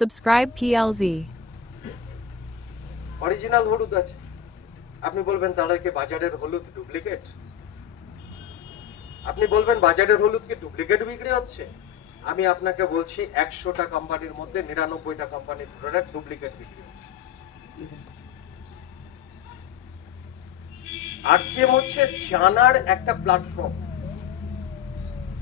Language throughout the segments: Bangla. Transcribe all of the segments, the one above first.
Subscribe PLZ. অরিজিনাল হলুদ আছে। আপনি বলবেন তাহলে কি বাজারের হলুদ ডুপ্লিকেট? আপনি বলবেন বাজারের হলুদ কি ডুপ্লিকেট বিক্রি হচ্ছে? আমি আপনাকে বলছি 100টা কোম্পানির মধ্যে 99টা কোম্পানির প্রোডাক্ট ডুপ্লিকেট বিক্রি হচ্ছে। আরসিএম হচ্ছে জানার একটা প্ল্যাটফর্ম।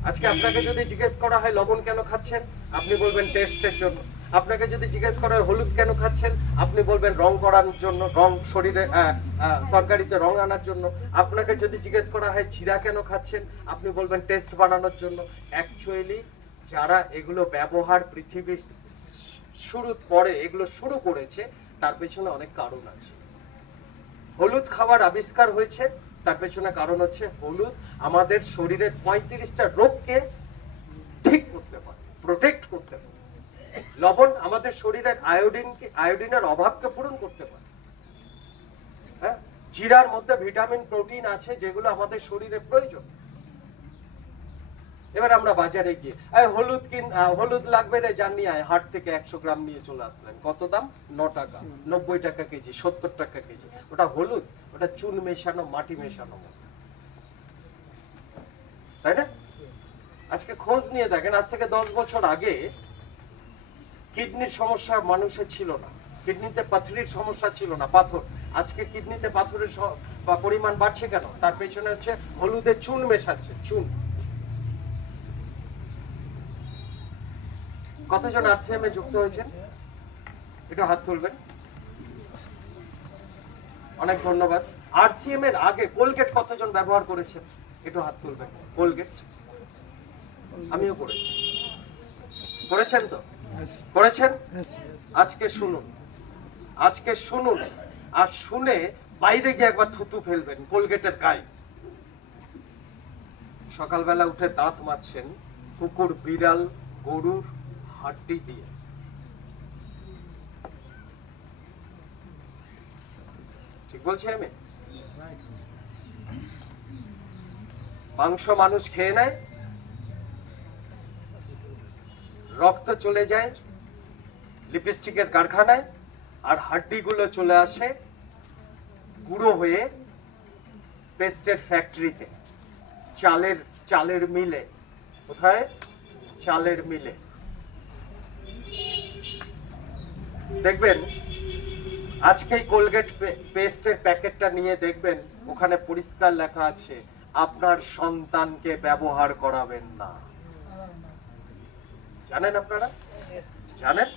আজকে আপনাকে যদি জিজ্ঞেস করা হয় লবণ কেন খাচ্ছেন, আপনি বলবেন টেস্টের জন্য। আপনাকে যদি জিজ্ঞেস করা হয় হলুদ কেন খাচ্ছেন, আপনি বলবেন রং করার জন্য, রং শরীরে তরকারিতে রং আনার জন্য। আপনাকে যদি জিজ্ঞেস করা হয় জিরা কেন খাচ্ছেন, আপনি বলবেন টেস্ট বানানোর জন্য। অ্যাকচুয়ালি যারা এগুলো ব্যবহার পৃথিবীর শুরুর পরে এগুলো শুরু করেছে, তার পেছনে অনেক কারণ আছে। হলুদ খাওয়ার আবিষ্কার হয়েছে, তার পেছনে কারণ হচ্ছে হলুদ আমাদের শরীরের 35টা রোগকে ঠিক করতে পারে, প্রোটেক্ট করতে পারে। লবণ আমাদের শরীরের আয়োডিনের অভাবকে পূরণ করতে পারে। হ্যাঁ, জিরার মধ্যে ভিটামিন প্রোটিন আছে যেগুলো আমাদের শরীরে প্রয়োজন। এবার আমরা বাজারে গিয়ে হলুদ লাগবে রে, জানি আয় হাট থেকে 100 গ্রাম নিয়ে চলে আসলেন। কত দাম? 9 টাকা, 90 টাকা কেজি, 70 টাকা কেজি। ওটা হলুদ? ওটা চুন মেশানো, মাটি মেশানো, তাই না? আজকে খোঁজ নিয়ে দেখেন, আজ থেকে 10 বছর আগে কিডনির সমস্যা মানুষের ছিল না, কিডনিতে পাথরির সমস্যা ছিল না, পাথর। আজকে কিডনিতে পাথরের পরিমাণ বাড়ছে কেন? তার পেছনে হচ্ছে হলুদে চুন মেশাচ্ছে, চুন। কতজন আরসিএম এ যুক্ত হয়েছেন? একটু হাত তুলবেন। অনেক ধন্যবাদ। আরসিএম এর আগে কোলগেট কতজন ব্যবহার করেছেন? একটু হাত তুলবেন। কোলগেট আমিও করেছি। করেছেন তো? করেছেন? আজকে শুনুন, আজকে শুনুন, আর শুনে বাইরে গিয়ে একবার থুতু ফেলবেন কোলগেটের গায়ে। সকালবেলা উঠে দাঁত মাজছেন কুকুর, বিড়াল, গরুর হাড্ডি দিয়ে। ঠিক বলছি আমি? মাংস মানুষ খেয়ে নেয়, রক্ত চলে যায় লিপস্টিকের কারখানায়, আর হাড্ডিগুলো চলে আসে গুঁড়ো হয়ে পেস্টের ফ্যাক্টরিতে, চালের মিলে। কোথায়? চালের মিলে। দেখবেন আজকেই কোলগেট পেস্টের প্যাকেটটা নিয়ে দেখবেন ওখানে পরিষ্কার লেখা আছে আপনার সন্তানকে ব্যবহার করাবেন না। জানেন আপনারা? জানেন?